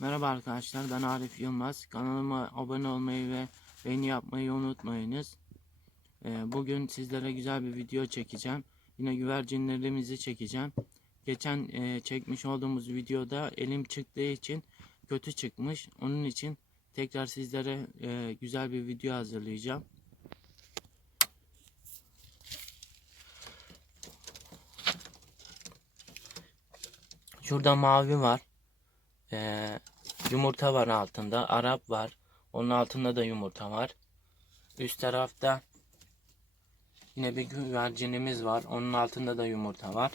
Merhaba arkadaşlar ben Arif Yılmaz. Kanalıma abone olmayı ve beğeni yapmayı unutmayınız. Ee, bugün sizlere güzel bir video çekeceğim. Yine güvercinlerimizi çekeceğim. Geçen e, çekmiş olduğumuz videoda elim çıktığı için kötü çıkmış. Onun için tekrar sizlere e, güzel bir video hazırlayacağım. Şurada mavi var. Ee, yumurta var altında. Arap var. Onun altında da yumurta var. Üst tarafta yine bir güvercinimiz var. Onun altında da yumurta var.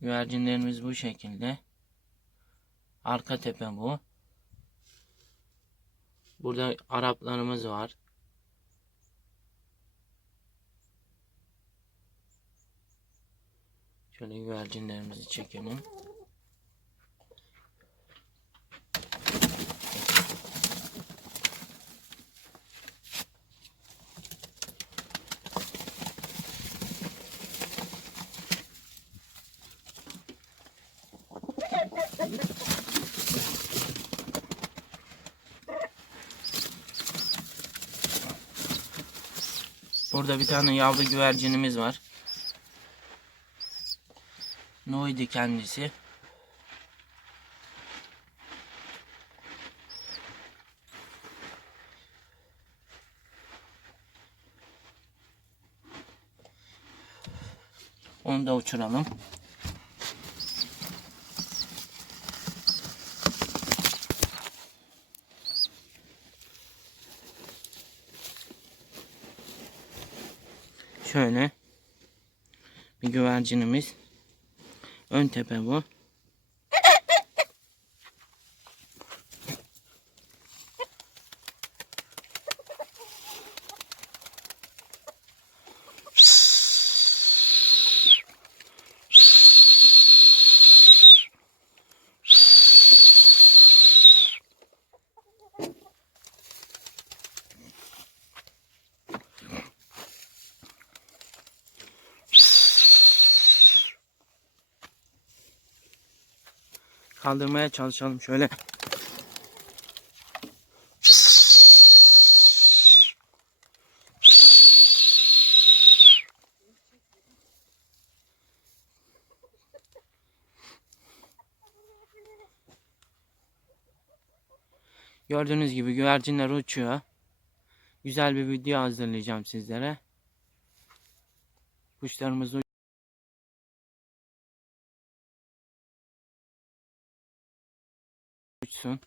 Güvercinlerimiz bu şekilde. Arka tepe bu. Burada Araplarımız var. Şöyle güvercinlerimizi çekelim. Burada bir tane yavru güvercinimiz var. Noydi kendisi. Onu da uçuralım. Şöyle bir güvercinimiz. Ön tepe bu. Kaldırmaya çalışalım şöyle. Gördüğünüz gibi güvercinler uçuyor. Güzel bir video hazırlayacağım sizlere. Kuşlarımız uçsun.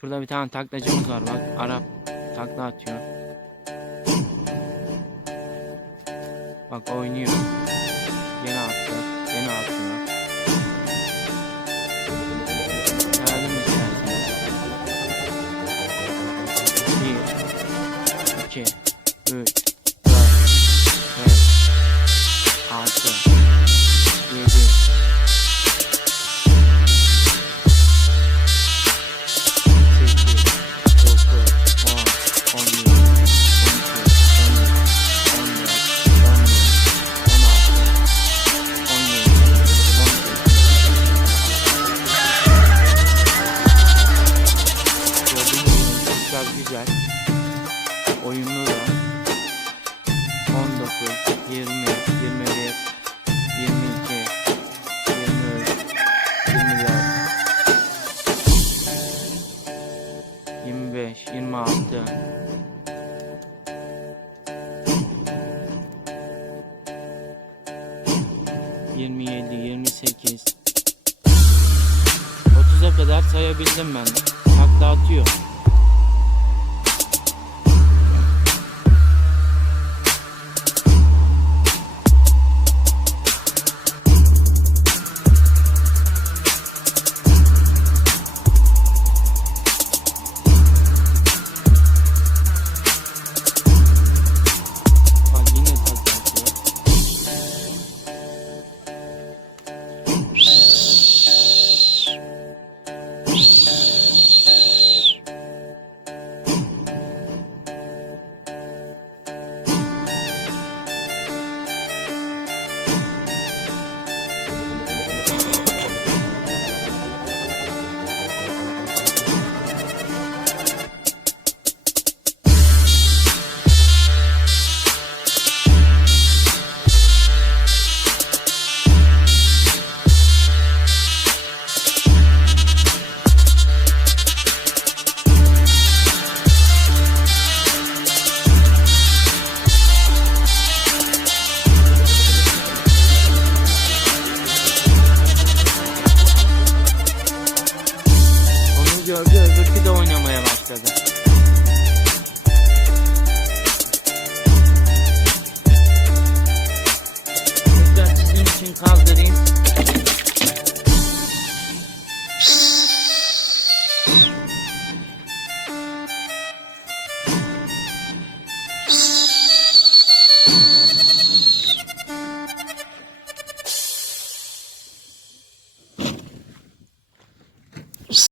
Şurada bir tane taklacımız var bak. Arap takla atıyor. Bak oynuyor. Yine attı. Yine atıyor. Yardım isterseniz. Bir. iki, 20, 21, 22, 23, 24, 25, 26, Yirmi yedi, yirmi sekiz, otuza kadar sayabildim ben. Takla atıyor.